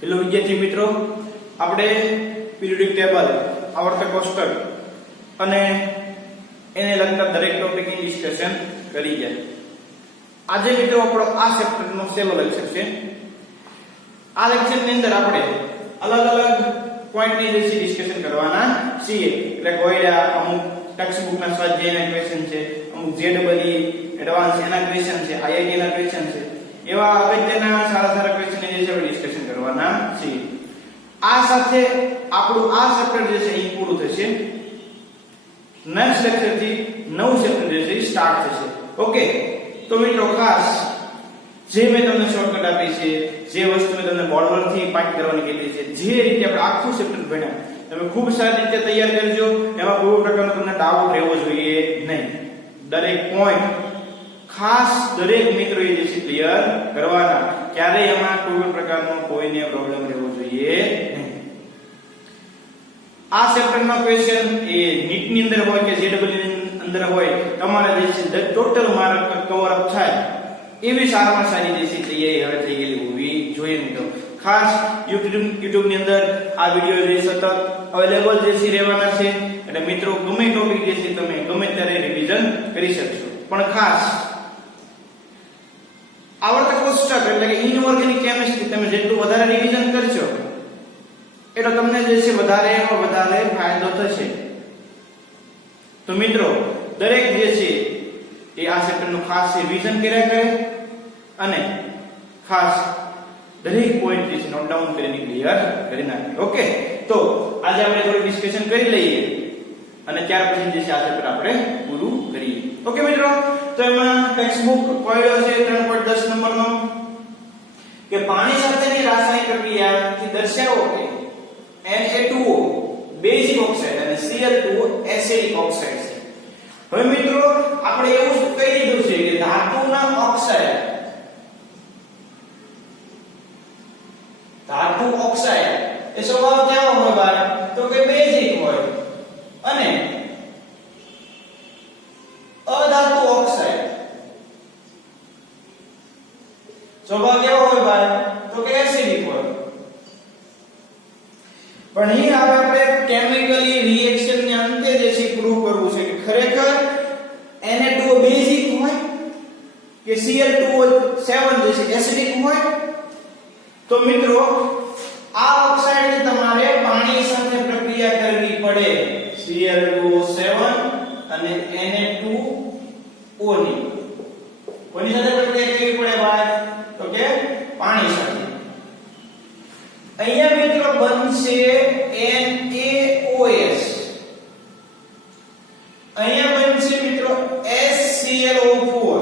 Hello વિદ્યાર્થી મિત્રો, આપણે પીરિયોડિક ટેબલ, આવર્તક કોષ્ટક અને એને લગતા દરેક ટોપિકની ડિસ્કશન કરી ગયા. આજે મિત્રો આપણો આ ચેપ્ટરનો છેલ્લો લેક્ચર છે. આ લેક્ચરની અંદર આપણે અલગ અલગ પોઈન્ટની જે ડિસ્કશન કરવાના છીએ. એટલે કોઈડા અમુક ટેક્સ્ટ બુકના સ્વાધ્યાયના ક્વેશ્ચન છે, અમુક જેડબલઈ એડવાન્સ એના ક્વેશ્ચન છે, આઈઆઈટી ના ક્વેશ્ચન છે. એવા અગત્યના સારા ક્વેશ્ચન જે છે આપણે ડિસ્કશન કરવાના છીએ. આ સાથે આપણું આ ચેપ્ટર જે છે એ પૂરું થશે. નેક્સ્ટ લેક્ચર થી નવું ચેપ્ટર જે છે સ્ટાર્ટ થશે. ઓકે, તો મિત્રો ખાસ જે મેં તમને શોર્ટકટ આપી છે, જે વસ્તુ મેં તમને બોર્ડ પરથી પાઠ કરવાની કીધી છે, જે રીતે આપણે આખું ચેપ્ટર ભણ્યા, તમે ખૂબ સારી રીતે તૈયાર કરજો. એમાં કોઈ પ્રકારનો તમને ડાઉટ રહેવો જોઈએ નહીં. દરેક પોઈન્ટ ખાસ દરેક મિત્રોએ જે છે ક્લિયર કરવાના. ક્યારેય એમાં કોઈ પણ પ્રકારનો કોઈને પ્રોબ્લેમ રહેવો જોઈએ નહીં. આ ચેપ્ટરના ક્વેશ્ચન એ નીટ ની અંદર હોય કે જેડબલઈ ની અંદર હોય, તમારે જે છે ટોટલ માર્ક કવર અપ થાય એવી સારામાં સારી જે છે તૈયારી હવે થઈ ગયેલી હોવી જોઈએ મિત્રો. ખાસ YouTube ની અંદર આ વિડિયો જે સતત અવેલેબલ જે છે રહેવાના છે. એટલે મિત્રો ગમે ટોપિક જે છે તમે ગમે ત્યારે રિવિઝન કરી શકશો. પણ ખાસ આવર્તક કોષ્ટક એટલે કે ઇનઓર્ગેનિક કેમિસ્ટ્રી તમે જેટલું વધારે રિવિઝન કરશો એટલે તમને જે છે વધારે ફાયદો થશે. તો મિત્રો દરેક જે છે એ આ ચેપ્ટરનું ખાસ રિવિઝન કર્યા કરે અને ખાસ દરેક પોઈન્ટ જે છે નોટ ડાઉન કરીને ક્લિયર કરી નાખે. ઓકે, તો આજે આપણે થોડું ડિસ્કશન કરી લઈએ અને ત્યાર પછી જે છે આ ચેપ્ટર આપણે પૂરું કરીએ. ઓકે મિત્રો, તો એમાં ટેક્સ્ટ બુક કોયડો છે 3.10 નંબરનો કે પાણી સાથેની રાસાયણિક પ્રક્રિયાથી દર્શાવો કે Na2O બેઝિક ઓક્સાઇડ અને Cl2O એસિડિક ઓક્સાઇડ છે. હવે મિત્રો આપણે એવું કહી દીધું છે કે ધાતુના ઓક્સાઇડ, ધાતુ ઓક્સાઇડ એ સ્વભાવ કેવો હોય ભાઈ? તો કે બેઝિક હોય. અને અધાતુ ઓક્સાઇડ સ્વભાવ કેવો હોય ભાઈ? તો કે એસિડિક હોય. પણ અહીં આપણે કેમિકલી રિએક્શન ને અંતે જે છે પ્રૂવ કરવું છે કે ખરેખર Na2O બેઝિક હોય કે Cl2O7 જે છે એસિડિક હોય. તો મિત્રો આ ઓક્સાઇડ ને તમારે પાણી સાથે પ્રક્રિયા કરવી પડે. Cl2O7 અને Na2O ની કોની સાથે પ્રક્રિયા કરવી પડે ભાઈ? તો કે પાણી સાથે. અહીંયા મિત્રો બનશે NaOS, અહીંયા બનશે મિત્રો SClO4.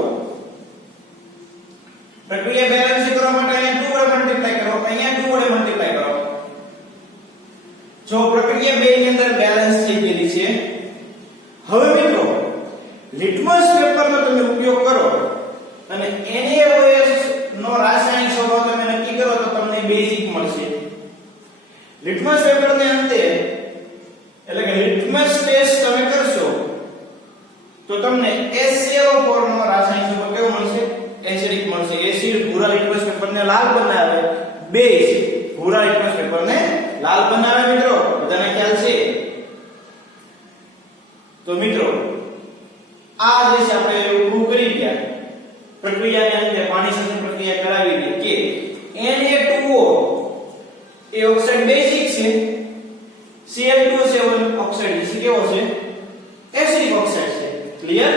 પ્રક્રિયા બેલેન્સ કરવા માટે અહીંયા 2 વડે મલ્ટીપ્લાય કરો, અહીંયા 2 વડે મલ્ટીપ્લાય કરો. જો પ્રક્રિયા બે ની અંદર બેલેન્સ થઈ ગયેલી છે. હવે મિત્રો લિટમસ પેપરનો તમે ઉપયોગ કરો અને NaOS નો રાસાયણિક સ્વભાવ તમે નક્કી કરો તો તમને બેઝિક મળશે. લિટમસ પેપરને અંતે એટલે કે લિટમસ ટેસ્ટ તમે કરશો તો તમને HClO4 નો રાસાયણિક સ્વભાવ કેવો મળશે? એસિડિક મળશે. એસિડ ભૂરા લિટમસ પેપરને લાલ બનાવે, બેઝ ભૂરા લિટમસ પેપરને લાલ બનાવે. મિત્રો બધાને ખ્યાલ છે? તો મિત્રો આ જે છે આપણે પ્રૂવ કરી ગયા. પ્રક્રિયાને અંતે પાણી સાથે પ્રક્રિયા કરાવી દે કે Na2O એ ઓક્સાઇડ બેઝિક છે, Cl2O7 ઓક્સાઇડ છે કેવો છે? એસિડિક ઓક્સાઇડ છે. ક્લિયર?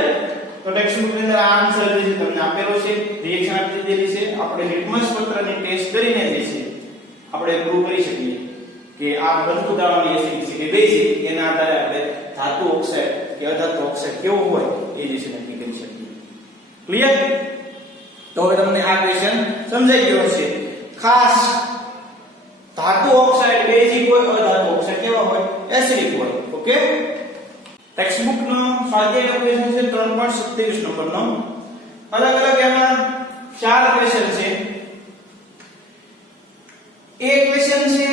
તો ટેક્સ્ટ બુક ની અંદર આ આન્સર જે તમને આપેલો છે, રિએક્શન આપી દીધેલી છે. આપણે લિટમસ પત્રની ટેસ્ટ કરીને જે છે આપણે પ્રૂવ કરી શકીએ કે આ બનતું દાવાની એસિડિક છે કે બેઝિક. એના આધારે આપણે ધાતુ ઓક્સાઇડ કે અધાતુ ઓક્સાઇડ કેવો હોય એ જે છે નક્કી કરી શકીએ. ક્લિયર? તો હવે તમને આ ક્વેશ્ચન સમજાઈ ગયો છે. ખાસ ધાતુ ઓક્સાઇડ બેઝિક હોય, અધાતુ ઓક્સાઇડ કેવા હોય? એસિડિક હોય. ઓકે, ટેક્સ્ટ બુક નો સ્વાધ્યાયનો ક્વેશ્ચન છે 3.27 નંબરનો. અલગ અલગ એમાં 4 ક્વેશ્ચન છે. એક ક્વેશ્ચન છે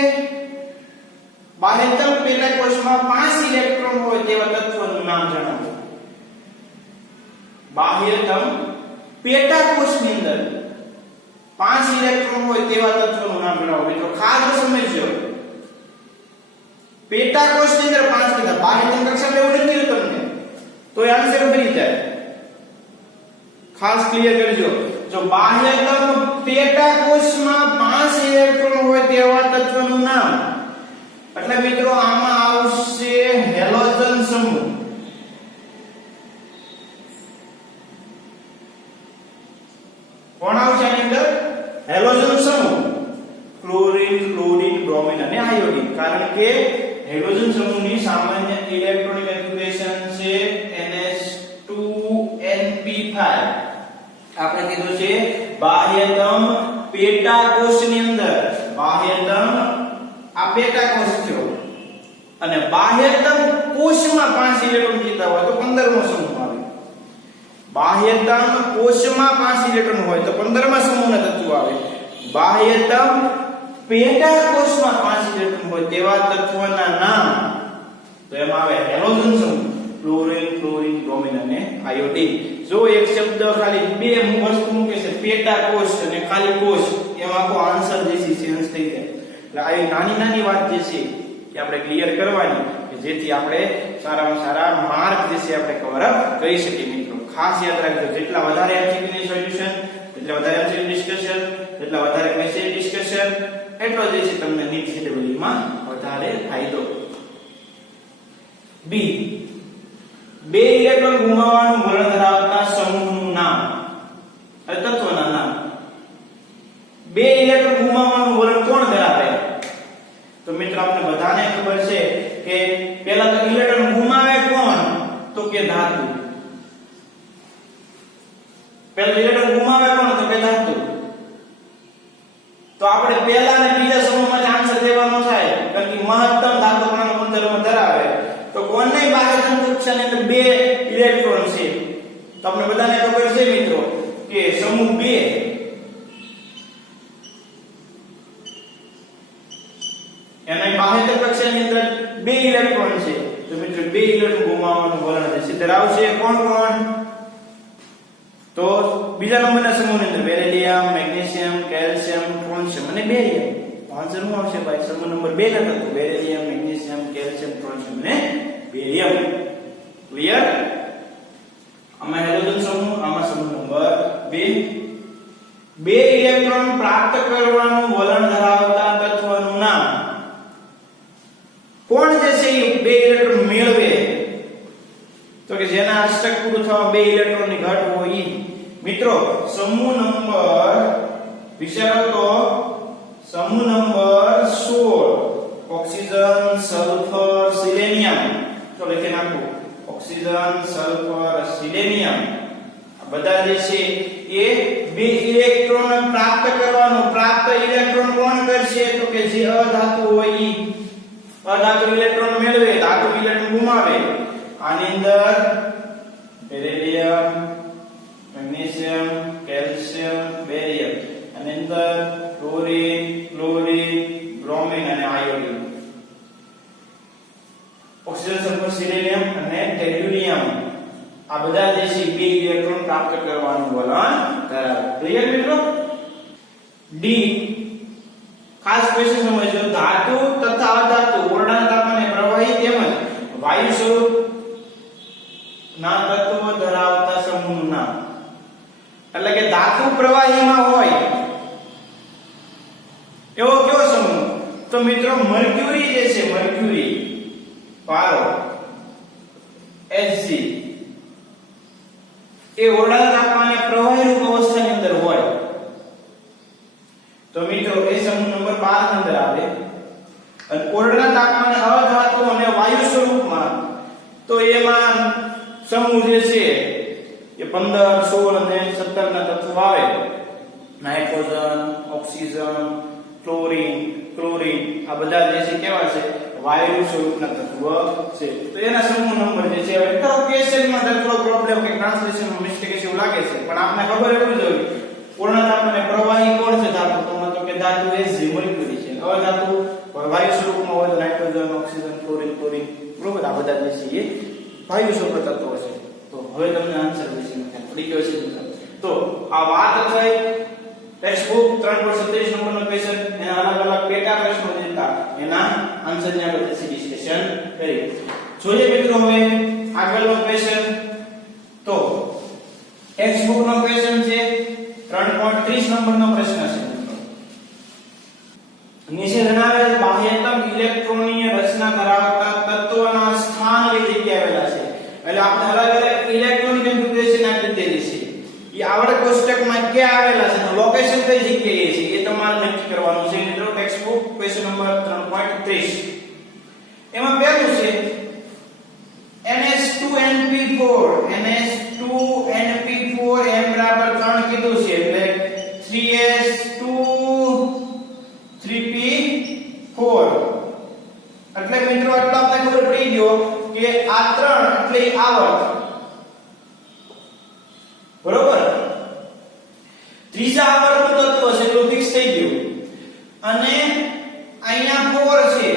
બાહ્યતમ પેટાકોષમાં 5 ઇલેક્ટ્રોન હોય તેવા તત્વનું નામ જણાવો. બાહ્યતમ પેટાકોષની અંદર 5 ઇલેક્ટ્રોન હોય તેવા તત્વનું નામ જણાવો મિત્રો. ખાસ સમજજો, પેટા કોષની અંદર 5 કીધા, બાહ્ય તમ કક્ષામાં એવું નથી થયું તમને તો એ આન્સર બની જાય. ખાસ ક્લિયર કરજો, જો બાહ્યતમ પેટા કોષમાં 5 ઇલેક્ટ્રોન હોય તેવા તત્વનું નામ, એટલે મિત્રો આમાં આવશે હેલોજન સમૂહ. કોણ આવશે આની અંદર? હેલોજન સમૂહ. ક્લોરીન, ફ્લોરીન, બ્રોમિન અને આયોડીન. કારણ કે હેલોજન સમૂહની સામાન્ય ઇલેક્ટ્રોનિક કન્ફિગરેશન છે NH2NP5. આપણે કીધું છે બાહ્યતમ પેટા કોષની અંદર, બાહ્યતમ આ પેટા કોષ થયો અને બાહ્યતમ કોષમાં 5 ઇલેક્ટ્રોન કીધા હોય તો 15મો સમૂહ આવે. બાહ્યતમ કોષમાં 5 ઇલેક્ટ્રોન હોય તો 15મા સમૂહના તત્વો આવે. બાહ્યતમ પેટા કોષમાં 5 ઇલેક્ટ્રોન હોય તેવા તત્વોના નામ તો એમાં આવે હેલોજન સમૂહ, ક્લોરીન, ફ્લોરીન, બ્રોમિન અને આયોડીન. જો એક શબ્દ ખાલી બે વસ્તુ મૂકે છે, પેટા કોષ અને ખાલી કોષ, એમાં આખો આન્સર જે છે ચેન્જ થઈ જાય. એટલે આ નાની નાની વાત જે છે કે આપણે ક્લિયર કરવાની કે જેથી આપણે સારામાં સારા માર્ક જે છે આપણે કવર અપ કરી શકીએ મિત્રો. ખાસ યાદ રાખજો, જેટલા વધારે એમસીક્યુ સોલ્યુશન, જેટલા વધારે એમસીક્યુ ડિસ્કશન, જેટલા વધારે મેસેજ ડિસ્કશન, એટલો જે છે તમને નીટ સીડબ્લ્યુ માં વધારે ફાયદો. બી, 2 ઇલેક્ટ્રોન ગુમાવવાનું વલણ ધરાવતા સમૂહનું નામ, તત્વના નામ. 2 ઇલેક્ટ્રોન ગુમાવવાનું વલણ કોણ ધરાવે? તો મિત્રો આપણે બધાને ખબર છે કે પહેલા તો ઇલેક્ટ્રોન ગુમાવે કોણ? તો કે ધાતુ. પહેલા ઇલેક્ટ્રોન ગુમાવે કોણ? તો કે ધાતુ. તો આપણે પહેલા અને બીજા સમૂહમાં આન્સર દેવાનો થાય, કારણ કે મહત્તમ ધાતુ કણનો ગુણધર્મ ધરાવે. તો કોણની બાહ્યતમ કક્ષાની અંદર 2 ઇલેક્ટ્રોન છે? તો આપણે બધાને ખબર છે મિત્રો કે સમૂહ 2 એના બાહ્યતમ કક્ષાની અંદર 2 ઇલેક્ટ્રોન છે. તો મિત્રો 2 ઇલેક્ટ્રોન ગુમાવવાનું વલણ છે ધરાવશે કોણ કોણ? તો બીજા નંબરના સમૂહની અંદર બેરિલિયમ, મેગ્નેશિયમ, કેલ્શિયમ, ટ્રોન્શિયમ અને બેરિયમ. આન્સર શું આવશે ભાઈ? સમૂહ નંબર 2 ના તત્વો બેરિલિયમ, મેગ્નેશિયમ, કેલ્શિયમ, ટ્રોન્શિયમ અને બેરિયમ. ક્લિયર? આમાં હેલોજન સમૂહ, આમાં સમૂહ નંબર 2. 2 ઇલેક્ટ્રોન પ્રાપ્ત કરવાનું વલણ ધરાવતા તત્વનું નામ. કોણ જે છે એ 2 ઇલેક્ટ્રોન મેળવે? તો કે જેના અષ્ટક પૂરું થવા 2 ઇલેક્ટ્રોનની ઘટ હોય ઈ. મિત્રો સમૂહ નંબર વિચારો તો સમૂહ નંબર 16 ઓક્સિજન, સલ્ફર, સિલેનિયમ. તો લખી નાખો ઓક્સિજન, સલ્ફર, સિલેનિયમ. આ બધા જે છે એ 2 ઇલેક્ટ્રોન પ્રાપ્ત કરવાનું. પ્રાપ્ત ઇલેક્ટ્રોન કોણ કરશે? તો કે જે અધાતુ હોય ઈ. અધાતુ ઇલેક્ટ્રોન મેળવે, ધાતુ ઇલેક્ટ્રોન ગુમાવે. આની અંદર બેરિલિયમ, મેગ્નેશિયમ, કેલ્શિયમ, બેરિયમ. આની અંદર ક્લોરીન, ફ્લોરીન, બ્રોમિન અને આયોડીન. ઓક્સિજન, સલ્ફર, સિલિનિયમ અને ટેલ્યુરિયમ. આ બધા જે છે 2 ઇલેક્ટ્રોન પ્રાપ્ત કરવાનું વલણ ધરાવે. ક્લિયર મિત્રો? ડી, ખાસ ક્વેશ્ચન સમજો. ધાતુ તથા અધાતુ ઓરડાના તાપમાને પ્રવાહી તેમજ વાયુ સ્વરૂપ ના તત્વો ધરાવતા સમૂહનું નામ. એટલે કે ધાતુ પ્રવાહીમાં હોય એવો કયો સમૂહ? તો મિત્રો મર્ક્યુરી જે છે, મર્ક્યુરી, પારો, Hg એ ઓરડાના તાપમાને પ્રવાહી રૂપ અવસ્થાની અંદર હોય તો મિત્રો એ સમૂહ નંબર 12 ની અંદર આવે. અને ઓરડાના તાપમાને અધાતુ અને વાયુ સ્વરૂપમાં તો એમાં સમૂહ જે છે એ 15, 16 અને 17 ના તત્વો આવે. Nitrogen, oxygen, chlorine, chlorine. આ બધા જે છે કેવા છે? વાયુ સ્વરૂપના તત્વો છે. તો એના સમૂહ નંબર જે છે, હવે થોડો ક્વેશ્ચનમાં થોડો પ્રોબ્લેમ કે ટ્રાન્સલેશનમાં મિસ્ટેક છે એવું લાગે છે, પણ આપને ખબર હોવી જોઈએ પૂર્ણ તાપમાને પ્રવાહી કોણ છે ધાતુ? તો કે ધાતુ Hg મોલેક્યુલ છે. અધાતુ વાયુ સ્વરૂપમાં હોય તો નાઇટ્રોજન, ઓક્સિજન, ક્લોરીન, ક્લોરીન. બરોબર? આ બધા જે છે એ વાયુ સ્વરૂપ તત્વો છે. તો હવે તમને આન્સર વિશે પડી ગયો છે. તો આ વાત થઈ ટેક્સ્ટ ટેક્સ્ટબુક 3.37 નંબરનો ક્વેશ્ચન એના અલગ અલગ પેટા પ્રશ્નો દેતા એના આન્સર ને આપણે ડિસ્કશન કરી. જોઈએ મિત્રો હવે આગળનો ક્વેશ્ચન. તો ટેક્સ્ટબુક નો ક્વેશ્ચન છે 3.30 નંબરનો પ્રશ્ન છે. નીચે જણાવેલ બાહ્યતમ ઇલેક્ટ્રોનીય રચના ધરાવતા તત્વના સ્થાન કઈ જગ્યાએ આવેલા છે. એટલે આપણે અલગ અલગ ઇલેક્ટ્રોનિક કન્ફિગ્યુરેશન આપી દીધી છે. એ આવડત કોષ્ટકમાં ક્યાં આવેલા છે, લોકેશન કઈ જગ્યાએ છે એ તમારે નક્કી કરવાનું છે મિત્રો. Textbook question number 3.30. એમાં પહેલું છે NH2NP4 NH2NP4 n બરાબર 3 કીધું છે એટલે 3s2 3p4 એટલે મિત્રો આટલો આપણે ખબર પડી ગયો કે આ 3 એટલે આવર્ત, બરોબર. ત્રીજા આવર્તનું તત્વ છે તો ફિક્સ થઈ ગયું. અને અહીંયા 4 છે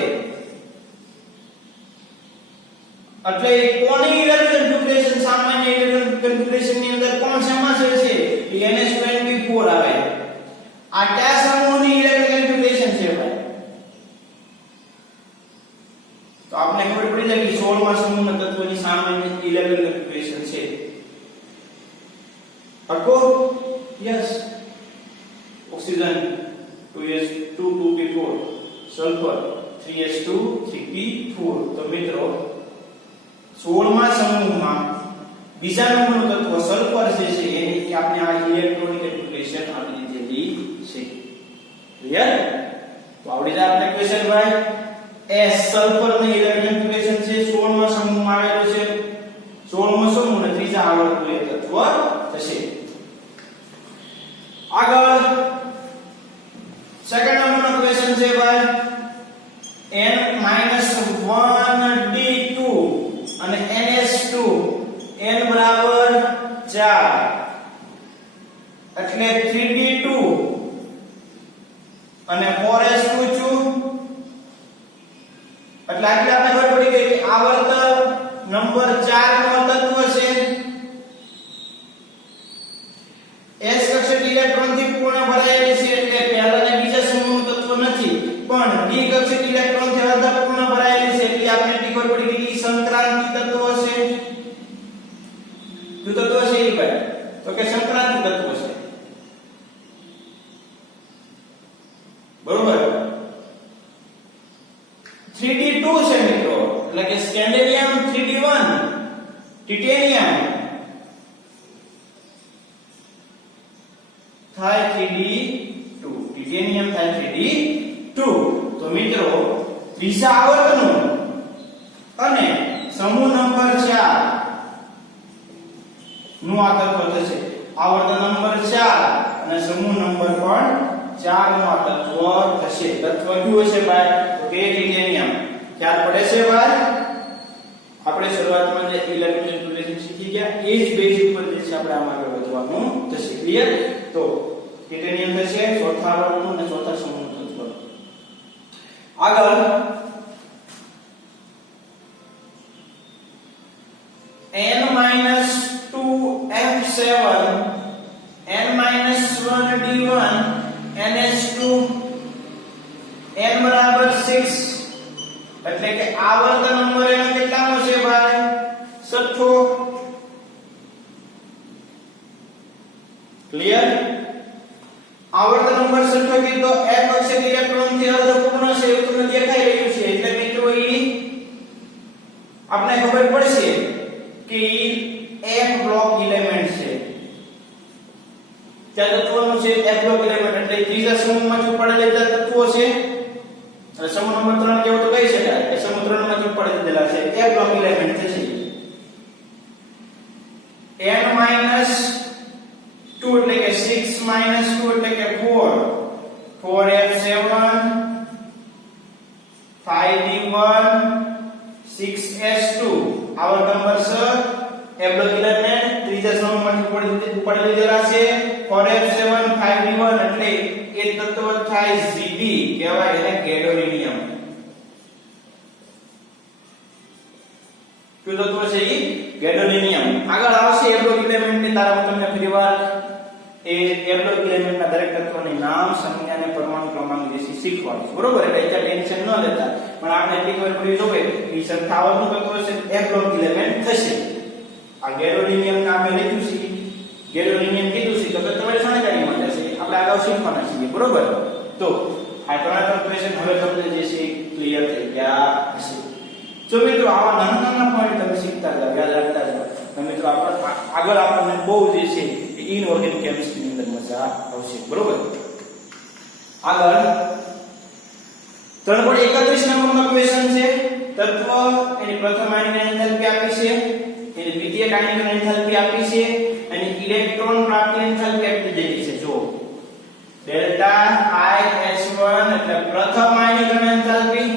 એટલે કોની ઇલેક્ટ્રોન કન્ફિગ્યુરેશન, સામાન્ય ઇલેક્ટ્રોન કન્ફિગ્યુરેશન ની અંદર કોણ સમાશે છે NH2NP4 આવે. આ કયા સમૂહની ઇલેક્ટ્રોન કન્ફિગ્યુરેશન છે ભાઈ? તો આપણે ખબર પડી જાય કે 16મા સમૂહના તત્વની સામાન્ય ઇલેક્ટ્રોન કન્ફિગ્યુરેશન છે. અકો yes. Oxygen 2s2 2p4, sulphur 3s2 3p4. તો મિત્રો 16મા સમૂહમાં બીજા નંબરનું તત્વ સલ્ફર જે છે એની આપણે આ ઇલેક્ટ્રોનિક કન્ફિગ્યુરેશન આપી દીધેલી છે. ક્લિયર? તો આવડી જાય આપણે ક્વેશ્ચન ભાઈ. S સલ્ફરની ઇલેક્ટ્રોનિક કન્ફિગ્યુરેશન છે, 16મા સમૂહમાં આવેલો છે. 16મો સમૂહ અને ત્રીજા આવર્તનું એક તત્વ થશે. આગળ સેકન્ડ નંબરનો ક્વેશ્ચન છે ભાઈ N-1D2 અને NH2 n બરાબર 4 એટલે 3D2 અને 4s2 છું. એટલે આટલે આપણે ખબર પડી ગઈ કે આવર્ત નંબર 4 નો તત્વ છે. s કક્ષક ઇલેક્ટ્રોન થી પૂર્ણ ભરાયેલી છે એટલે પહેલા અને બીજા સમૂહનું તત્વ નથી, પણ d કક્ષક ઇલેક્ટ્રોન થી અર્ધ પૂર્ણ ભરાયેલી છે એટલે આપણે ખબર પડી ગઈ કે સંક્રાંતિ તત્વ છે. શું તત્વ છે એ ભાઈ? તો કે સંક્રાંતિ તત્વ છે, બરોબર. 3D2 છે મિત્રો એટલે કે સ્કેન્ડિયમ 3D1 ટિટેનિયમ થાય 3D2 ટિટેનિયમ થાય 3D2. તો મિત્રો ત્રીજા આવર્તનું અને સમૂહ નંબર 4 નું આ તત્વ થશે. આવર્ત નંબર 4 અને સમૂહ નંબર પણ 4 નું આ તત્વ થશે. તત્વ કયું હશે ભાઈ? તો કે ટિટેનિયમ. ખ્યાલ પડે છે ભાઈ? આપણે શરૂઆતમાં જે ઇલેક્ટ્રોન કન્ફિગ્યુરેશન શીખી ગયા એ જ બેઝ ઉપર જે છે આપણે આમાં આગળ વધવાનું થશે. ક્લિયર? તો ટિટેનિયમ થશે ચોથા આવર્તનું અને ચોથા સમૂહનું તત્વ. આગળ N-2F7 N-1D1 NH2 n બરાબર 6 એટલે કે આવર્ત નંબર એનો કેટલામો છે ભાઈ? 6થો. ક્લિયર? આવર્ત નંબર 6થો કીધો f કક્ષક ઇલેક્ટ્રોન થી અર્ધપૂર્ણ છે એવું તમને દેખાઈ રહ્યું છે એટલે મિત્રો ઈ આપણે ખબર પડશે કે f બ્લોક એલિમેન્ટ છે. ત્યાં તત્વોનું છે f બ્લોક એલિમેન્ટ એટલે ત્રીજા સમૂહમાંથી પડેલા તત્વો છે. અને સમૂહ નંબર 3 કેવો તો કહી શકાય એ સમૂહ 3 માંથી પડેલા છે f બ્લોક એલિમેન્ટ થશે. n-2 એટલે કે 6 - 2 એટલે કે 4 4f7 5d1 6s2 આવર્ત નંબર 6 f બ્લોક એલિમેન્ટ ત્રીજા સમૂહમાંથી પડેલી દીધેલા છે. 4f7 5d1 એટલે એ તત્વ થાય Zd, કહેવાય એને ગેડોલિનિયમ. કયું તત્વ છે ઈ? ગેડોલિનિયમ. આગળ આવશે f બ્લોક એલિમેન્ટ ની તારા હું તમને ફરીવાર એ એબ્લોક એલિમેન્ટના દરેક તત્વોને નામ, સંજ્ઞા અને પરમાણુ ક્રમાંક વિશે શીખવાડીશું. બરોબર? એટલે અત્યારે ટેન્શન ન લેતા, પણ આપણે એટલી ખબર પડી જોવે કે સંખ્યાઓનું તત્વ છે એબ્લોક એલિમેન્ટ થશે. આ ગેડોલિનિયમ નામે લખ્યું છે, ગેડોલિનિયમ કીધું છે તો તમારે જાણકારીમાં જશે. આપણે આગળ શીખવાના છીએ. બરોબર? તો આ ત્રણ ક્વેશ્ચન હવે તમને જે છે ક્લિયર થઈ ગયા હશે. જો મિત્રો આવા નાના નાના પોઈન્ટ તમે શીખતા જાવ, યાદ રાખતા જાવ, તો મિત્રો આગળ આપણને બહુ જે છે ઇનઓર્ગેનિક કેમિસ્ટ્રીની અંદર મજા આવશે. બરોબર? આગળ 3.31 નંબરનો ક્વેશ્ચન છે. તત્વ એની પ્રથમ આયનિક એન્થાલ્પી આપી છે, એની દ્વિતીય આયનિક એન્થાલ્પી આપી છે, અને ઇલેક્ટ્રોન પ્રાપ્તિ એન્થાલ્પી આપી દીધી છે. જો ડેલ્ટા IS1 એટલે પ્રથમ આયનિક એન્થાલ્પી,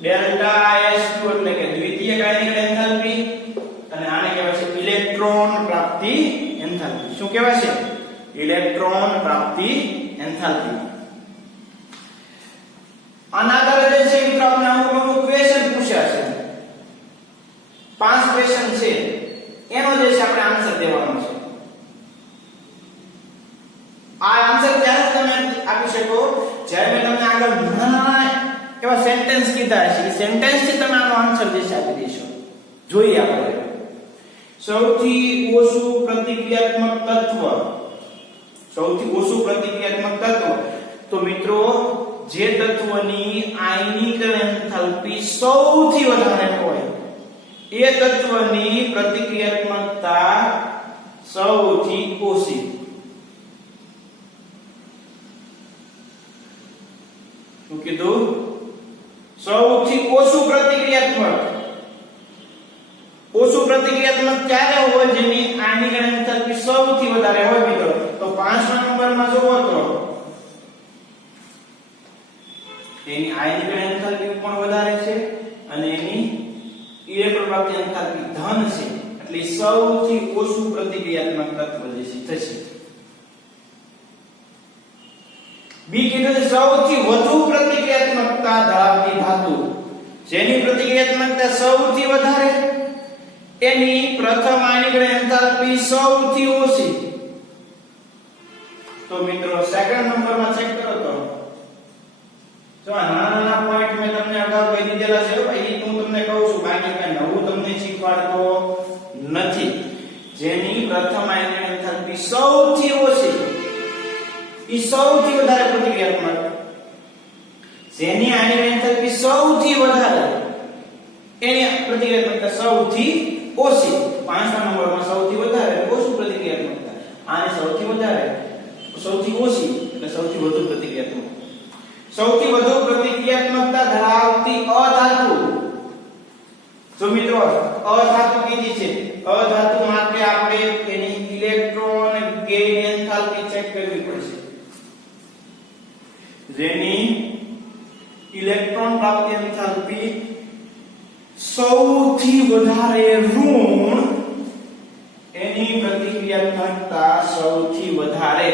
ડેલ્ટા IS2 એટલે કે દ્વિતીય આયનિક એન્થાલ્પી, અને આને કહેવાય છે ઇલેક્ટ્રોન પ્રાપ્તિ એન્થાલ્પી. શું કહેવાય છે? ઇલેક્ટ્રોન પ્રાપ્તિ એન્થાલ્પી. આના આધારે જે છે મિત્રો આપણે અમુક ક્વેશ્ચન પૂછ્યા છે. 5 ક્વેશ્ચન છે, એનો જે છે આપણે આન્સર દેવાનો છે. આ આન્સર ત્યારે તમે આપી શકો જ્યારે મેં તમને આગળ ઘણા એવા સેન્ટેન્સ કીધા છે. એ સેન્ટેન્સ થી તમે આનો આન્સર જે છે આપી દેશો. જોઈએ આપણે. સૌથી ઓછું પ્રતિક્રિયાત્મક તત્વ, સૌથી ઓછું પ્રતિક્રિયાત્મક તત્વ. તો મિત્રો જે તત્વની આયનિક એન્થાલ્પી સૌથી વધારે હોય એ તત્વની પ્રતિક્રિયાત્મકતા સૌથી ઓછી. શું કીધું? સૌથી ઓછું પ્રતિક્રિયાત્મક. ઓછું પ્રતિક્રિયાત્મક ક્યારે હોય? જેની આયનિક એન્થાલ્પી સૌથી વધારે હોય મિત્રો. તો 5મા નંબરમાં જોવો તો એની આયનિક એન્થાલ્પી પણ વધારે છે અને એની ઇલેક્ટ્રોન પ્રાપ્તિ એન્થાલ્પી ધન છે. એટલે સૌથી ઓછું પ્રતિક્રિયાત્મક તત્વ જે છે થશે. બી કીધું છે સૌથી વધુ પ્રતિક્રિયાત્મકતા ધરાવતી ધાતુ. જેની પ્રતિક્રિયાત્મકતા સૌથી વધારે એની પ્રથમ આયનિક એન્થાલ્પી સૌથી ઓછી. તો મિત્રો સેકન્ડ નંબરમાં ચેક કરો તો જો આ નાના નાના પોઈન્ટ મેં તમને અગાઉ કહી દીધેલા છે. ભાઈ હું તમને કહું છું, બાકી કઈ નવું તમને શીખવાડતો નથી. જેની પ્રથમ આયનિક એન્થાલ્પી સૌથી ઓછી એ સૌથી વધારે પ્રતિક્રિયાત્મક. જેની આયનિક એન્થાલ્પી સૌથી વધારે એની પ્રતિક્રિયાત્મકતા સૌથી ઓછી. 5મા નંબરમાં સૌથી વધારે ઓછું પ્રતિક્રિયાત્મકતા, આને સૌથી વધારે સૌથી ઓછી એટલે સૌથી વધુ પ્રતિક્રિયાત્મક. સૌથી વધુ પ્રતિક્રિયાત્મકતા ધરાવતી અધાતુ. જો મિત્રો અધાતુ કીધી છે, અધાતુ માટે આપણે તેની ઇલેક્ટ્રોન ગેઇન એન્થાલ્પી ચેક કરવી પડશે. જેની ઇલેક્ટ્રોન પ્રાપ્તિ એન્થાલ્પી સૌથી વધારે ઋણ એની પ્રતિક્રિયાત્મકતા સૌથી વધારે.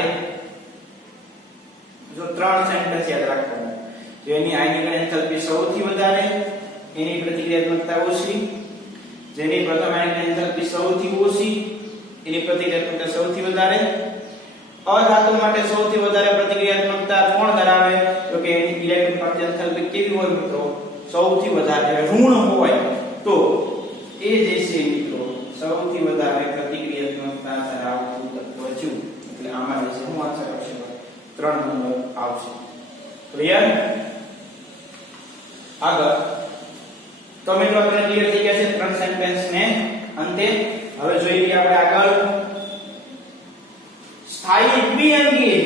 જો 3 સેન્ટેન્સ યાદ રાખવાના. જેની આયનિક એન્થાલ્પી સૌથી વધારે એની પ્રતિક્રિયાત્મકતા ઓછી. જેની પ્રથમ આયનિક એન્થાલ્પી સૌથી ઓછી એની પ્રતિક્રિયાત્મકતા સૌથી વધારે. અધાતુ માટે સૌથી વધારે પ્રતિક્રિયાત્મકતા કોણ ધરાવે? તો કે એની ઇલેક્ટ્રોન પ્રાપ્તિ એન્થાલ્પી કેવી હોય મિત્રો? સૌથી વધારે ઋણ હોય. તો એ જે છે મિત્રો સૌથી વધારે પ્રતિક્રિયાત્મકતા ધરાવતું તત્વ છે. એટલે આમાં જે છે હું આન્સર આવશે 3 નંબર આવશે. ક્લિયર? આગળ તો મિત્રો આપણે ક્લિયર થઈ ગયા છે 3 સેન્ટેન્સ ને અંતે. હવે જોઈએ કે આપણે આગળ સ્થાયી દ્વિઅંગી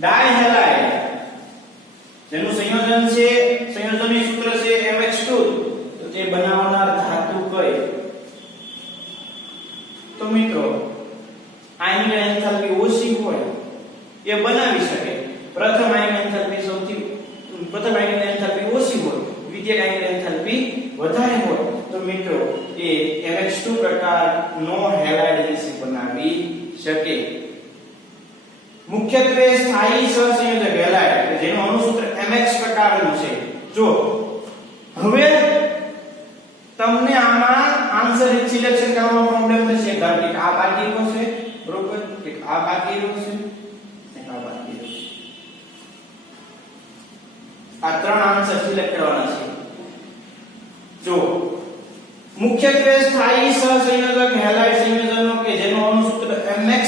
ડાયહેલાઇડ જેનું સંયોજન છે, સંયોજનનું સૂત્ર છે MX2. તો તે બનાવનાર ધાતુ કઈ? તો મિત્રો આયનિક એન્થાલ્પી ઓછી હોય એ બનાવી શકે. પ્રથમ આયનિક એન્થાલ્પી ઓછી હોય, દ્વિતીય આયનિક એન્થાલ્પી વધારે હોય. તો મિત્રો એ MX2 પ્રકારનો હેલાઇડ બનાવી શકે. મુખ્યત્વે સ્થાયી સહસંયોજક હેલાઇડ જેનું અણુસૂત્ર MX પ્રકારનું છે. જો હવે તમને આમાં આન્સર સિલેક્શન કરવામાં પ્રોબ્લેમ થશે, કારણ કે આ બાકીનો છે બરોબર એક આ બાકી રહ્યું છે એક આ બાકી રહ્યું છે આ ત્રણ આન્સર સિલેક્ટ કરવાના છે જો મુખ્યત્વે સ્થાયી સહસંયોજક હેલાઇડ સંયોજનો કે જેનું અણુસૂત્ર mx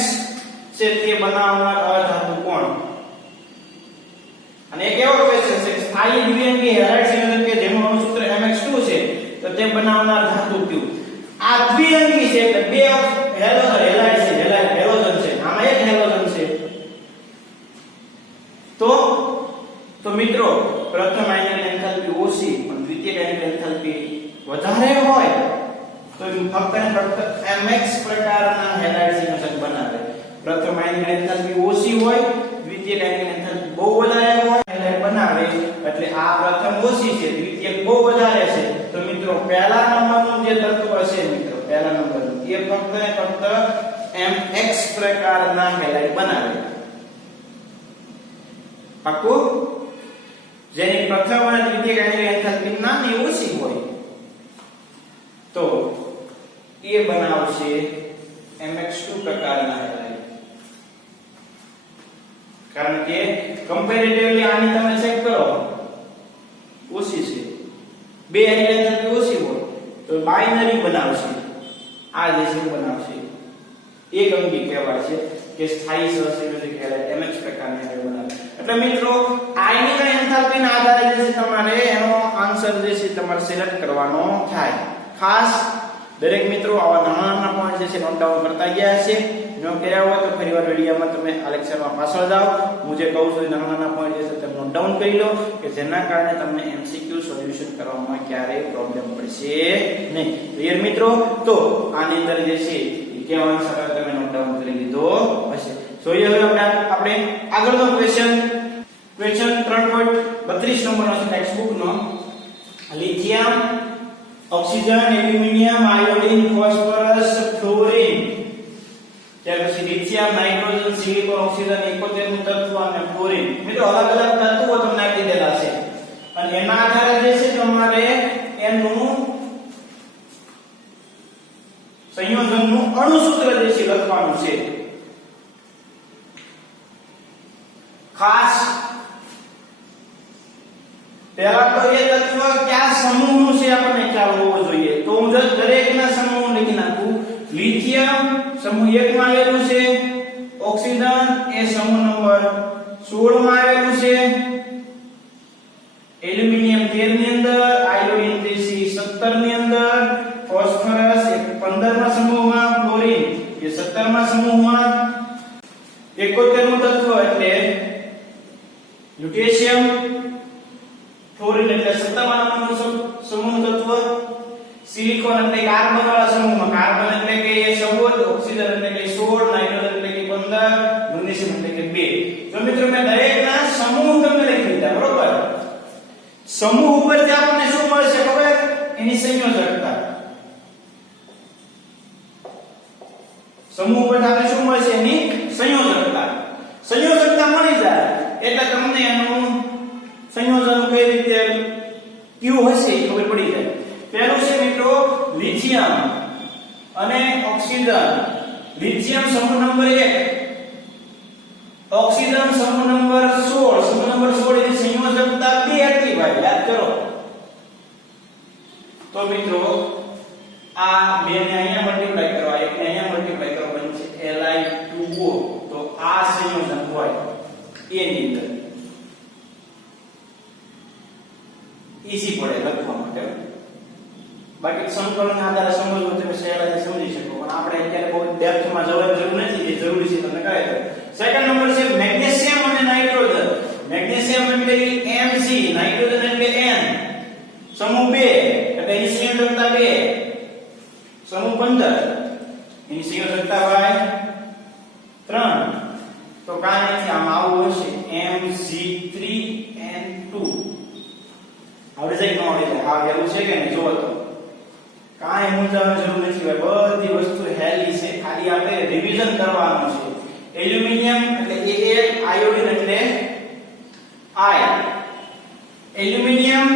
છે તે બનાવનાર અધાતુ કોણ અને એક એવો ક્વેશ્ચન છે સ્થાયી દ્વિઅંગી હેલાઇડ સંયોજક કે જેનું અણુસૂત્ર mx2 છે તો તે બનાવનાર ધાતુ કયું આ દ્વિઅંગી છે એટલે બે હેલાઇડ છે હેલોજન છે આમાં એક હેલોજન છે તો મિત્રો પ્રથમ આયનિક એન્થાલ્પી ઓછી પણ દ્વિતીય આયનિક એન્થાલ્પી વધારે હોય તો ફક્ત ને ફક્ત mx પ્રકારના હેલાઇડ સંયોજક બનાવે પ્રથમ આયનિક એન્થાલ્પી ઓછી હોય દ્વિતીય આયનિક એન્થાલ્પી બહુ વધારે હોય હેલાઇડ બનાવે એટલે આ પ્રથમ ઓછી છે દ્વિતીય બહુ વધારે છે તો મિત્રો પહેલા નંબરનું જે તત્વ છે મિત્રો પહેલા નંબરનું એ ફક્ત ને ફક્ત mx પ્રકારના હેલાઇડ બનાવે પાકું જેની પ્રથમ અને દ્વિતીય આયનિક એન્થાલ્પી નાની ઓછી હોય તો એ બનાવશે mx2 પ્રકારના હેલાઇડ કારણ કે કમ્પેરેટિવલી આની તમે ચેક કરો ઓછી છે બે આયનિક એન્થાલ્પી ઓછી હોય તો બાઇનરી બનાવશે આ જે છે બનાવશે એક અંગી કહેવાય છે કે સ્થાયી સહસંયોજક હેલાઇડ mx પ્રકારની હેલાઇડ બનાવે એટલે મિત્રો આયનિક એન્થાલ્પીના આધારે જે છે તમારે એનો આન્સર જે છે તમારે સિલેક્ટ કરવાનો થાય ખાસ દરેક મિત્રો આવા નાના પોઈન્ટ જે છે નોટ ડાઉન કરતા ગયા છે જો કર્યા હોય તો ફરીવાર વિડિયોમાં તમે આ લેક્ચરમાં પાછળ જાઓ હું જે કહું છું નાના પોઈન્ટ જે છે તમે નોટ ડાઉન કરી લો કે જેના કારણે તમને MCQ સોલ્યુશન કરવામાં ક્યારેય પ્રોબ્લેમ પડશે નહીં ક્લિયર મિત્રો તો આની અંદર જે છે કેવો આન્સર તમે નોટ ડાઉન કરી લીધો હશે જોઈએ હવે આપણે આગળનો ક્વેશ્ચન 3.32 નંબરનો છે ટેક્સ્ટ બુક નો lithium oxygen aluminium iodine phosphorus fluorine ત્યાર પછી લિથિયમ નાઇટ્રોજન સિલિકોન ઓક્સિજન 71 નું તત્વ અને ફ્લોરિન મિત્રો અલગ અલગ તત્વો તમને આપી દીધેલા છે અને એના આધારે જે છે તમારે એનું સંયોજનનું અણુસૂત્ર જે છે લખવાનું છે ખાસ પહેલા તો એ તત્વ કયા સમૂહનું છે આપણને ખ્યાલ હોવો જોઈએ તો હું દરેકના સમૂહ લખી નાખું લિથિયમ સમૂહ 1 માં આવેલું છે ઓક્સિજન એ સમૂહ નંબર 16 માં આવેલું છે એલ્યુમિનિયમ 13 ની અંદર આયોડીન 17 ની અંદર ફોસ્ફરસ 15 માં સમૂહમાં ક્લોરીન એ 17 માં સમૂહમાં 71 નું તત્વ એટલે લ્યુટેશિયમ ફ્લોરિન એટલે 17 માં નંબરનું સમૂહ તત્વ સિલિકોન એટલે કાર્બન વાળા સમૂહમાં કાર્બન એટલે કે એ 14 ઓક્સિજન એટલે કે 16 નાઇટ્રોજન એટલે કે 15 મેગ્નેશિયમ એટલે કે 2 તો મિત્રો મેં દરેકના સમૂહ તમને લખી દીધા બરોબર સમૂહ ઉપરથી આપણને શું મળશે ખબર એની સંયોજકતા સમૂહ ઉપરથી આપણને શું મળશે એની સંયોજકતા મળી જાય એટલે તમને એનું સંયોજન કઈ રીતે ક્યુ હશે એ ખબર પડી જાય પહેલું છે મિત્રો લિથિયમ અને ઓક્સિજન લિથિયમ સમૂહ નંબર 1 ઓક્સિજન સમૂહ નંબર 16 એની સંયોજકતા 2 હતી ભાઈ યાદ કરો તો મિત્રો આ બે ને અહીંયા મલ્ટીપ્લાય કરો આ એકને અહીંયા મલ્ટીપ્લાય કરો બનશે Li2O તો આ સંયોજન હોય એની અંદર ઈઝી પડે લખવા માટે બાકી સંકલન આધારે સમજવું તમે સહેલાઈથી સમજી શકો પણ આપણે અત્યારે બહુ ડેપ્થમાં જવાની જરૂર નથી જે જરૂરી છે તમને કહે તો સેકન્ડ નંબર છે મેગ્નેશિયમ અને નાઇટ્રોજન મેગ્નેશિયમ એટલે Mg નાઇટ્રોજન એટલે N સમૂહ 2 એટલે એની સંયોજકતા 2 સમૂહ 15 એની સંયોજકતા હોય 3 તો કાંઈ નથી આમાં આવું હશે Mg3N2 આવડે જાય કે ન આવડે જાય હા એવું છે કે નહીં જોવો તો કાંઈ મૂંઝાવાની જરૂર નથી ભાઈ બધી વસ્તુ હેલી છે ખાલી આપણે રિવિઝન કરવાનું છે એલ્યુમિનિયમ એટલે Al આયોડીન એટલે I એલ્યુમિનિયમ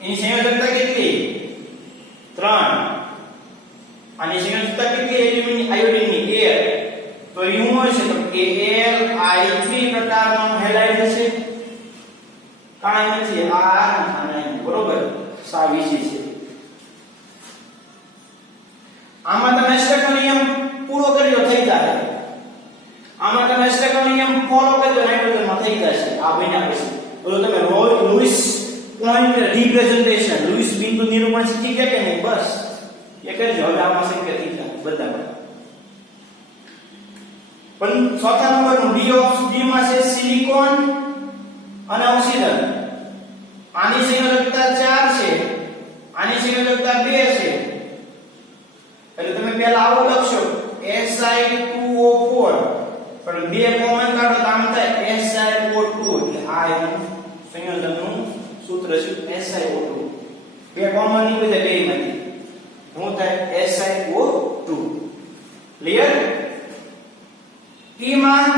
એની સંયોજકતા કેટલી 3 આની સંયોજકતા કેટલી એલ્યુમિનિયમ આયોડીન ની 1 છે તો Al3 પ્રકારનો હેલાઇડ હશે. કાંઈ નથી આ નહીં, બરોબર. સાવ ઈઝી છે. આમાં તમે સ્ટેકનો નિયમ પૂરો કર્યો થઈ જાય. આમાં તમે સ્ટેકનો નિયમ ફોલો કર્યો નાઇટ્રોજનમાં થઈ જશે. આ બન્યા પછી બોલો તમે લુઈસ પોઈન્ટ રિપ્રેઝન્ટેશન, લુઈસ બિંદુ નિરૂપણ શીખી ગયા કે નહીં? બસ એ કરજો. હવે આમાં શક્ય થઈ જાય બધા. પણ ચોથા નંબરનું ડી માં છે સિલિકોન અને ઓક્સિજન. આની સંયોજકતા 4 છે, આની સંયોજકતા 2 છે. એટલે તમે પહેલા આવું લખશો Si2O4, પણ બે કોમન કાઢો તો આમ થાય SiO2. એટલે આ એનું સંયોજનનું સૂત્ર છે SiO2. બે કોમન નીકળે બેમાંથી શું થાય? SiO2. ક્લિયર? P માં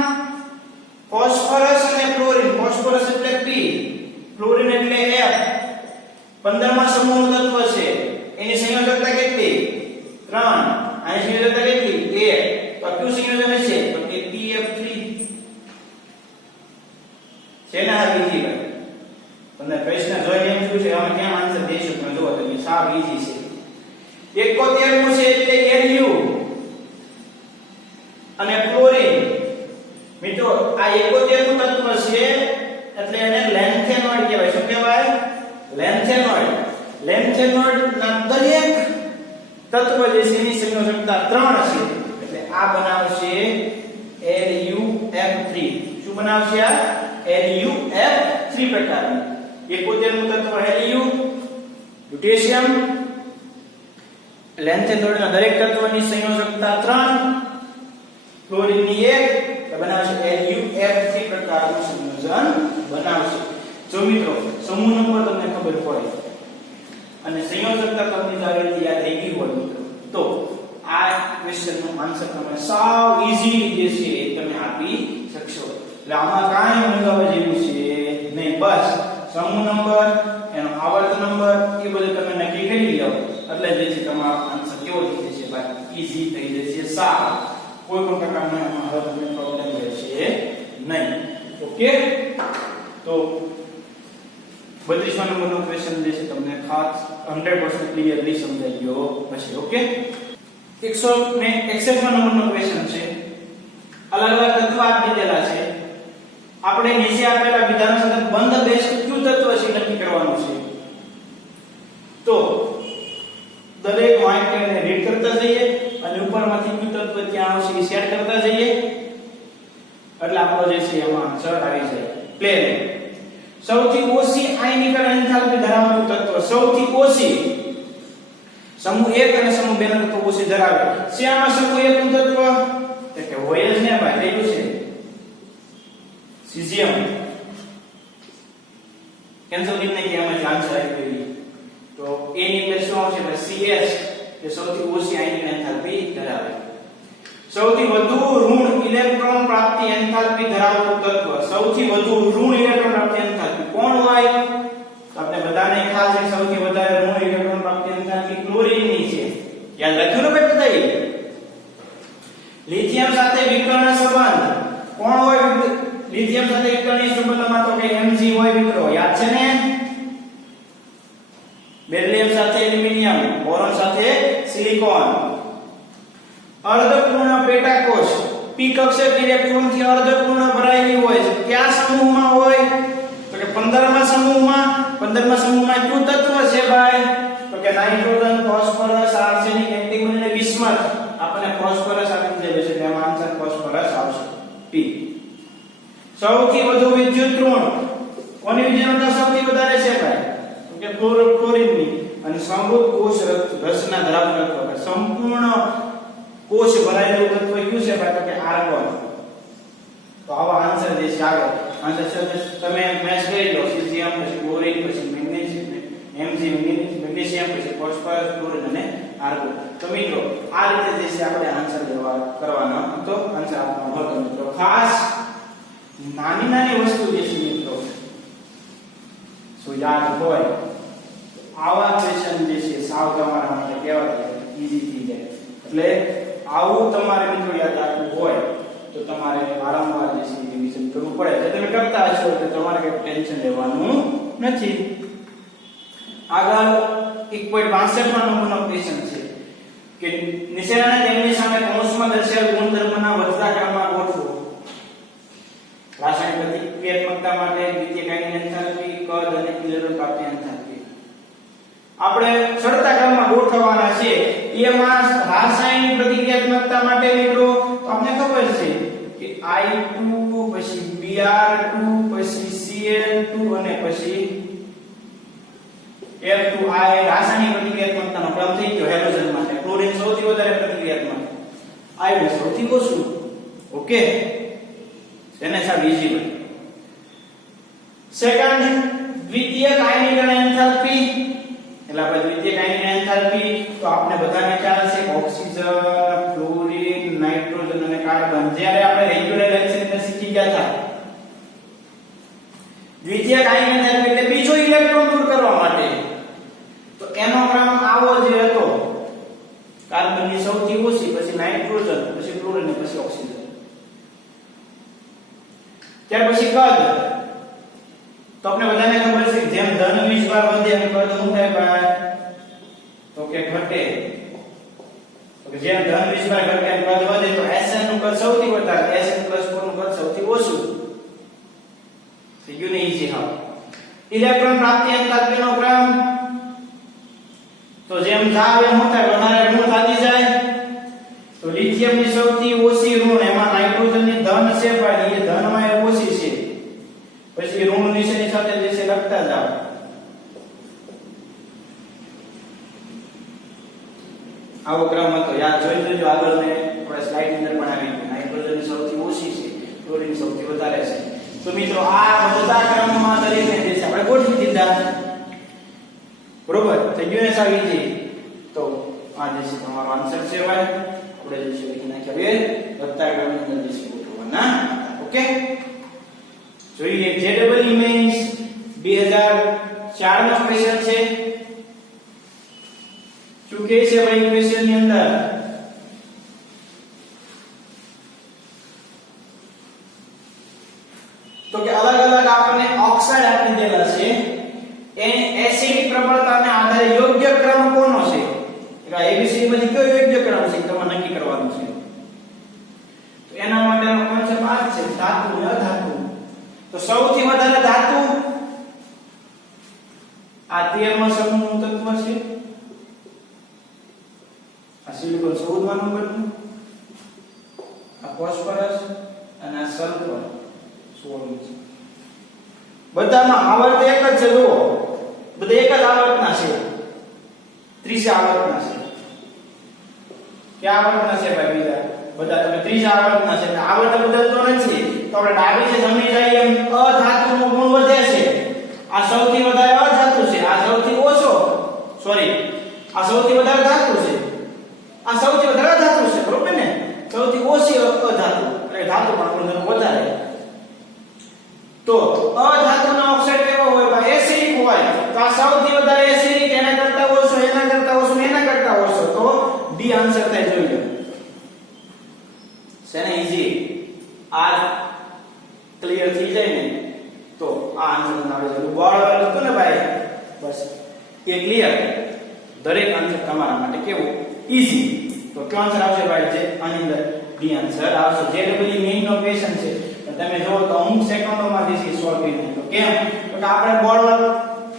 ફોસ્ફરસ અને ક્લોરીન. ફોસ્ફરસ એટલે P, ક્લોરીન એટલે F. 15 માં સમૂહનું તત્વ છે. એની સંયોજકતા કેટલી? 3. આની સંયોજકતા કેટલી? 1. તો કયું સંયોજન છે? તો કે PF3 છે ને. આ બીજી વાત તમને પ્રશ્ન જોઈને એમ શું છે અમે કેમ આન્સર દઈશું પણ જો તમે સાવ ઈઝી છે. 71 છે એટલે Lu અને ક્લોરીન. મિત્રો આ 71 નું તત્વ છે એટલે એને લેન્થેનોઇડ કહેવાય. શું કહેવાય? લેન્થેનોઇડ. લેન્થેનોઇડ ના દરેક તત્વ જે છે એની સંયોજકતા 3 છે. એટલે આ બનાવશે LuF3. શું બનાવશે? આ LuF3 પ્રકારનું 71 નું તત્વ Lu, પોટેશિયમ. લેન્થેનોઇડ ના દરેક તત્વની સંયોજકતા 3, ક્લોરીન ની 1, તો બનાવશે LuF3 પ્રકારનું સંયોજન બનાવશે. જો મિત્રો સમૂહ નંબર તમને ખબર પડે અને સંયોજકતા તમને જાવેથી યાદ રહી ગઈ હોય મિત્રો, તો આ ક્વેશ્ચન નો આન્સર તમે સાવ ઈઝી રીતે છે તમે આપી શકશો. એટલે આમાં કાંઈ મંગાવવા જેવું છે નહીં. બસ સમૂહ નંબર, એનો આવર્ત નંબર એ બધું તમે નક્કી કરી લો એટલે જે છે તમારો આન્સર કેવો થઈ જશે? ભાઈ ઈઝી થઈ જશે. સાવ કોઈ પણ પ્રકારનો એમાં હવે તમને પ્રોબ્લેમ રહેશે નહીં. ઓકે, તો 32મા નંબરનો ક્વેશ્ચન જે છે તમને ખાસ 100% ક્લિયરલી સમજાઈ ગયો હશે. ઓકે, 161મા નંબરનો ક્વેશ્ચન છે. અલગ અલગ તત્વ આપી દીધેલા છે. આપણે નીચે આપેલા વિધાનો સાથે બંધ બેસ્ટ કયું તત્વ છે નક્કી કરવાનું છે. તો દરેક વાક્યને રીડ કરતા જઈએ અને ઉપરમાંથી કયું તત્વ ક્યાં આવશે એ સેટ કરતા જઈએ એટલે આપણો જે છે એમાં આન્સર આવી જાય. પ્લેન. સૌથી ઓછી આયનિકરણ એન્થાલ્પી ધરાવતું તત્વ. સૌથી ઓછી સમૂહ 1 અને સમૂહ 2 ના તત્વો ઓછી ધરાવે છે. આમાં સમૂહ 1 નું તત્વ કે હોય જ ને ભાઈ, કયું છે? સીઝિયમ. કેન્સલ કરીને કે આમાં આન્સર આવી ગયો. તો A ની અંદર શું આવશે? CS એ સૌથી ઓછી આયનિક એન્થાલ્પી ધરાવે. સૌથી વધુ ઋણ ઇલેક્ટ્રોન પ્રાપ્તિ એન્થાલ્પી ધરાવતું તત્વ. સૌથી વધુ ઋણ ઇલેક્ટ્રોન પ્રાપ્તિ એન્થાલ્પી કોણ હોય? તો આપણે બધાને ખ્યાલ છે સૌથી વધારે ઋણ ઇલેક્ટ્રોન પ્રાપ્તિ એન્થાલ્પી ક્લોરીન ની છે. યાદ રાખ્યું ને ભાઈ બધાએ? લિથિયમ સાથે વિકર્ણ સંબંધ કોણ હોય? લિથિયમ સાથે વિકર્ણની સંબંધમાં તો કે Mg હોય મિત્રો, યાદ છે ને? બેરિલિયમ સાથે એલ્યુમિનિયમ, બોરોન સાથે સિલિકોન. અર્ધપૂર્ણ પેટાકોષ p કક્ષક ઇલેક્ટ્રોનથી અર્ધપૂર્ણ ભરાયેલી હોય છે. કયા સમૂહમાં હોય? તો કે 15મા સમૂહમાં. 15મા સમૂહમાં કયું તત્વ છે ભાઈ? તો કે નાઇટ્રોજન, ફોસ્ફરસ, આર્સેનિક, એન્ટિમોની અને બિસ્મથ. આપણે ફોસ્ફરસ આપી દીધેલું છે એટલે આમાં આન્સર ફોસ્ફરસ આવશે, P. સૌથી વધુ વિદ્યુત ઋણ કોની વિદ્યુતતા સૌથી વધારે છે ભાઈ? તો કે ક્લોરીનની. અને સમૃદ્ધ કોષ રચના ધરાવતું તત્વ, સંપૂર્ણ કોષ ભરાયેલું તત્વ કયું છે ભાઈ? તો કે આર્ગોન. તો આવા આન્સર જે છે આગળ આન્સર છે તમે મેચ કરી લો. સીઝિયમ, પછી ક્લોરીન, પછી મેગ્નેશિયમ, Mg, મેગ્નેશિયમ, પછી ફોસ્ફરસ, ક્લોરીન અને આર્ગોન. તો મિત્રો આ રીતે જે છે આપણે આન્સર કરવાનો હતો, આન્સર આપવાનો હતો મિત્રો. ખાસ નાની નાની વસ્તુ જે છે મિત્રો શું યાદ હોય, આવા ક્વેશ્ચન જે છે સાવ તમારા માટે કેવા ઈઝી થઈ જાય. એટલે આવું તમારે મિત્રો યાદ રાખવું હોય તો તમારે વારંવાર જે છે રિવિઝન કરવું પડે. જો તમે કરતા હશો તો તમારે કઈ ટેન્શન લેવાનું નથી. આગળ 1.62 માં નંબરનો ક્વેશ્ચન છે કે નીચેના તેમની સામે કૌંસમાં દર્શાવેલ ગુણધર્મના વધતા ક્રમમાં ગોઠવો. રાસાયણિક પ્રતિક્રિયાત્મકતા માટે દ્વિતીય કાયમી એન્થાલ્પી, કદ અને ઇલેક્ટ્રોન પ્રાપ્તિ એન્થાલ્પી આપણે ચડતા ક્રમમાં ગોઠવવાના છે. એમાં રાસાયણિક પ્રતિક્રિયાત્મકતા માટે મિત્રો તમને ખબર છે કે I2 પછી Br2 પછી Cl2 અને પછી F2 આ રાસાયણિક પ્રતિક્રિયાત્મકતાનો ક્રમ થઈ ગયો હેલોજન માટે. ક્લોરીન સૌથી વધારે પ્રતિક્રિયાત્મક, આયોડિન સૌથી ઓછું. ઓકે, એને સાબ ઈઝી બને. સેકન્ડ દ્વિતીય કાયમિક અને એન્થાલ્પી એટલે આપણે દ્વિતીય કાયમિક અને એન્થાલ્પી તો આપણે બધાને ખ્યાલ છે ઓક્સિજન, ફ્લોરિન, નાઇટ્રોજન અને કાર્બન જ્યારે આપણે રેગ્યુલર લેક્ચર અંદર શીખી ગયા હતા. દ્વિતીય કાયમિક એન્થાલ્પી એટલે બીજો ઇલેક્ટ્રોન દૂર કરવા માટે. તો એનો ક્રમ આવો જ હતો. કાર્બનની સૌથી ઓછી, પછી નાઇટ્રોજન, પછી ફ્લોરિન અને પછી ઓક્સિજન. ત્યાર પછી કદ તો આપણે બધાને ખબર છે જેમ ધન વિસ્ભાર વધે એમ કદ શું થાય ભાઈ? તો કે ઘટે. તો કે જેમ ધન વિસ્ભાર ઘટે એમ કદ વધે. તો Sn નું કદ સૌથી વધારે, Sn+4 નું કદ સૌથી ઓછું. થઈ ગયું ને ઈઝી. હા, ઇલેક્ટ્રોન પ્રાપ્તિ એન્થાલ્પી નો ક્રમ તો જેમ જાવ એમ શું થાય? વધારે ઋણ થતી જાય. તો લિથિયમ ની સૌથી ઓછી ઋણ, એમાં નાઇટ્રોજન ની ધન છે પણ એ ધનમાં એ ઓછી છે. પછી ઋણ નીચેની સાથે જે છે લખતા જાવ. આવો ક્રમ હતો. યાદ જોઈ લેજો. આગળ મેં આપણે સ્લાઇડ અંદર પણ આવી ગયું. નાઇટ્રોજન ની સૌથી ઓછી છે, ક્લોરીન સૌથી વધારે છે. તો મિત્રો આ બધા ક્રમમાં દરેકને જે છે આપણે ગોઠવી દીધા. બરોબર થઈ ગયું ને સાવીજી? તો આ જે છે તમારો આન્સર છે ભાઈ. આપણે જે છે લખી નાખ્યા બે વધતા ક્રમની અંદર જે છે ગોઠવવાના. ઓકે, જોઈએ JEE મેન્સ 2004 નો ક્વેશ્ચન છે. શું કહે છે ભાઈ ક્વેશ્ચન ની અંદર? તો કે અલગ અલગ આપણને ઓક્સાઇડ આપી દેલા છે. એ એસિડિક પ્રબળતાને આધારે યોગ્ય ક્રમ કોનો છે? એટલે ABCD માંથી કયો યોગ્ય ક્રમ છે તમારે નક્કી કરવાનું છે. તો એના માટેનો કોન્સેપ્ટ આ છે ધાતુ અને અધાતુ. તો સૌથી વધારે ધાતુ આ 13મા સમૂહનું તત્વ છે. આ સિલિકોન 14મા નંબરનું, આ ફોસ્ફરસ અને આ સલ્ફર 16 છે. બધામાં આવર્ત એક જ છે. જુઓ બધા એક જ આવર્તના છે. 30 આવર્તના છે. ક્યાં આવર્તના છે ભાઈ? બીજા બધા તમે 30 આવર્તના છે. આવર્ત બદલતો નથી. તો આપણે ડાબી છે જમણી જાય એમ અધાતુનો ગુણ વધે છે. આ સૌથી વધારે અધાતુ છે, આ સૌથી ઓછો આ સૌથી વધારે ધાતુ છે, આ સૌથી વધારે ધાતુ છે. બરોબર ને? સૌથી ઓછી અધાતુ એટલે ધાતુ પણ ગુણધર્મ વધારે. તો અધાતુનો ઓક્સાઇડ કેવો હોય ભાઈ? એસિડિક હોય. તો આ સૌથી વધારે એસિડિક, એના કરતા ઓછો, એના કરતા ઓછો, એના કરતા ઓછો. તો ડી આન્સર થાય. જોઈએ છે ને ઈઝી. આ ક્લિયર થઈ જાય ને તો આ આન્સર આવે છે. બોર્ડ પર લખતું ને ભાઈ, બસ એ ક્લિયર. દરેક આન્સર તમારા માટે કેવું ઈઝી. તો કયો આન્સર આવશે ભાઈ? જે આની અંદર ડી આન્સર આવશે. JEE મેઇન નો ક્વેશ્ચન છે. તમે જો તો અમુક સેકન્ડોમાં જે સોલ્વ કરી નાખો. કેમ? તો કે આપણે બોર્ડ પર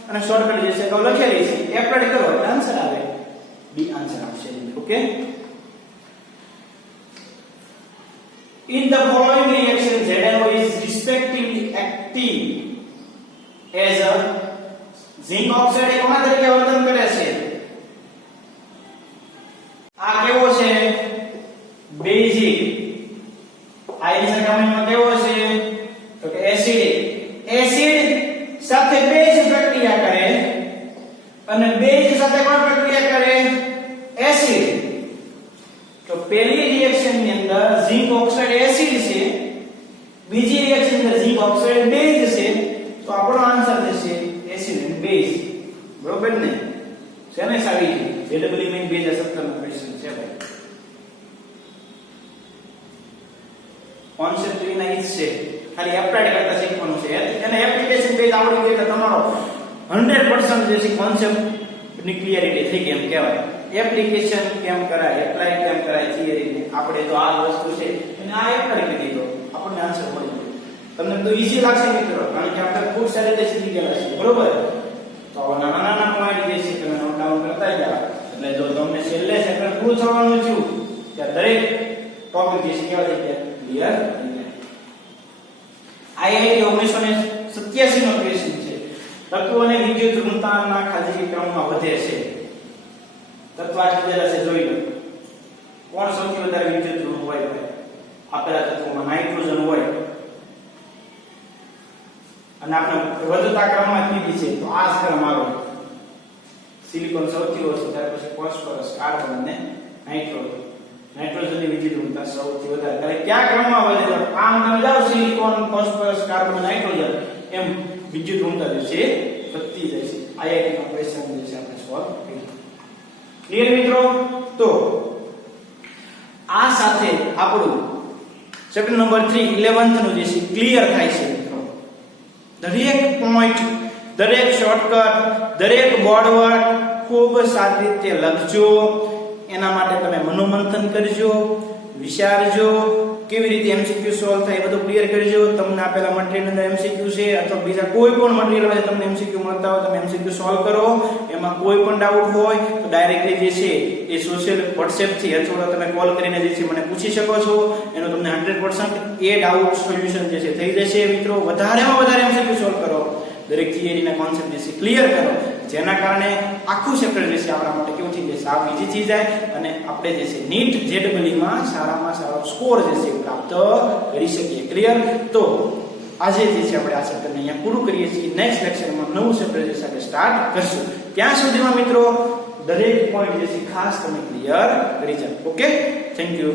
અને શોર્ટકટ જે છે તો લખેલી છે, એપ્લાય કરો એટલે આન્સર આવે. ડી આન્સર આવશે. Okay, in the following reaction ZnO is respectively active as a zinc oxide એ કોના તરીકે વર્તન કરે છે? આ કેવો છે? બેઝિક. આયનિક સંક્રમણમાં કેવો છે? તો કે એસિડિક. એસિડ સાથે બેઝ પ્રક્રિયા કરે અને બેઝ સાથે કોણ પ્રક્રિયા કરે? એસિડ. તો પહેલી રિએક્શન ની અંદર ઝિંક ઓક્સાઇડ એસિડ છે, બીજી રિએક્શન ની અંદર ઝિંક ઓક્સાઇડ બેઝ છે. તો આપણો આન્સર થશે એસિડ અને બેઝ. બરોબર ને? છે ને સાવી? JEE મેઇન 2017 નો ક્વેશ્ચન છે ભાઈ. કોન્સેપ્ટ એના ઈ જ છે, ખાલી એપ્લાય કરતા શીખવાનું છે. એને એપ્લિકેશન બેઝ આવડી ગઈ એટલે તમારો 100% જે છે કોન્સેપ્ટ ની ક્લિયરિટી થઈ ગઈ એમ કહેવાય. એપ્લિકેશન કેમ કરાય, એપ્લાય કેમ કરાય થિયરી આપણે તો આ વસ્તુ છે અને આ એપ્લાય કરી દીધો આપણને આન્સર મળી ગયો. તમને તો ઈઝી લાગશે મિત્રો, કારણ કે આપણે ખૂબ સારી રીતે શીખી ગયા છીએ, બરોબર? તો નાના નાના પોઈન્ટ જે છે તમે નોટ ડાઉન કરતા જાઓ એટલે જો તમને છેલ્લે ચેપ્ટર પૂરું થવાનું છે ત્યાં દરેક ટોપિક જે છે કેવા થઈ જાય ક્લિયર થઈ જાય. આઈઆઈટી 1987 નો ક્વેશ્ચન છે. તત્વ અને વિદ્યુત ઋણતાના ખાલી ક્રમમાં વધે છે. તત્વ આ કીધેલા છે, જોઈ લો. કોણ સૌથી વધારે વિદ્યુત ઋણ હોય? આપેલા તત્વોમાં નાઇટ્રોજન હોય અને આપણે વધતા ક્રમમાં કીધી છે તો આ ક્રમ આવે. સિલિકોન સૌથી ઓછું, ત્યાર પછી ફોસ્ફરસ, કાર્બન અને નાઇટ્રોજન. નાઇટ્રોજનની વિદ્યુત ઋણતા સૌથી વધારે. ત્યારે કયા ક્રમમાં વધે? આમ તમે જાઓ સિલિકોન, ફોસ્ફરસ, કાર્બન, નાઇટ્રોજન, એમ વિદ્યુત ઋણતા જે છે વધતી જાય છે. આઈઆઈટી નો ક્વેશ્ચન જે છે આપણે સોલ્વ કર્યું. ક્લિયર મિત્રો? તો આ સાથે આપણું ચેપ્ટર નંબર 3 11th નું જે છે ક્લિયર થાય છે મિત્રો. દરેક પોઈન્ટ, દરેક શોર્ટકટ, દરેક બોર્ડ વર્ક ખૂબ સારી રીતે લખજો. એના માટે તમે મનોમંથન કરજો, વિચારજો કેવી રીતે એમસીક્યુ સોલ્વ થાય બધું ક્લિયર કરજો. તમને આપેલા મટીરીયલ અંદર એમસીક્યુ છે અથવા બીજા કોઈ પણ મટીરીયલ હોય તમને એમસીક્યુ મળતા હોય તમે એમસીક્યુ સોલ્વ કરો. એમાં કોઈ પણ ડાઉટ હોય તો ડાયરેક્ટલી જે છે એ સોશિયલ WhatsApp થી અથવા તમે કોલ કરીને જે છે મને પૂછી શકો છો. એનો તમને 100% એ ડાઉટ સોલ્યુશન જે છે થઈ જશે મિત્રો. વધારેમાં વધારે એમસીક્યુ સોલ્વ કરો, દરેક થિયરીના કોન્સેપ્ટ જે છે ક્લિયર કરો, જેના કારણે આખું ચેપ્ટર જે છે આપણા માટે કેવું થઈ જાય, સાવ ઈઝી થઈ જાય અને આપણે જે છે નીટ JEE માં સારામાં સારો સ્કોર જે છે પ્રાપ્ત કરી શકીએ. ક્લિયર? તો આજે જે છે આપણે આ ચેપ્ટરને અહીંયા પૂરું કરીએ છીએ. નેક્સ્ટ લેક્ચરમાં નવું ચેપ્ટર જે છે આપણે સ્ટાર્ટ કરશું. ત્યાં સુધીમાં મિત્રો દરેક પોઈન્ટ જે છે ખાસ તમે ક્લિયર કરી જાઓ. Okay, thank you.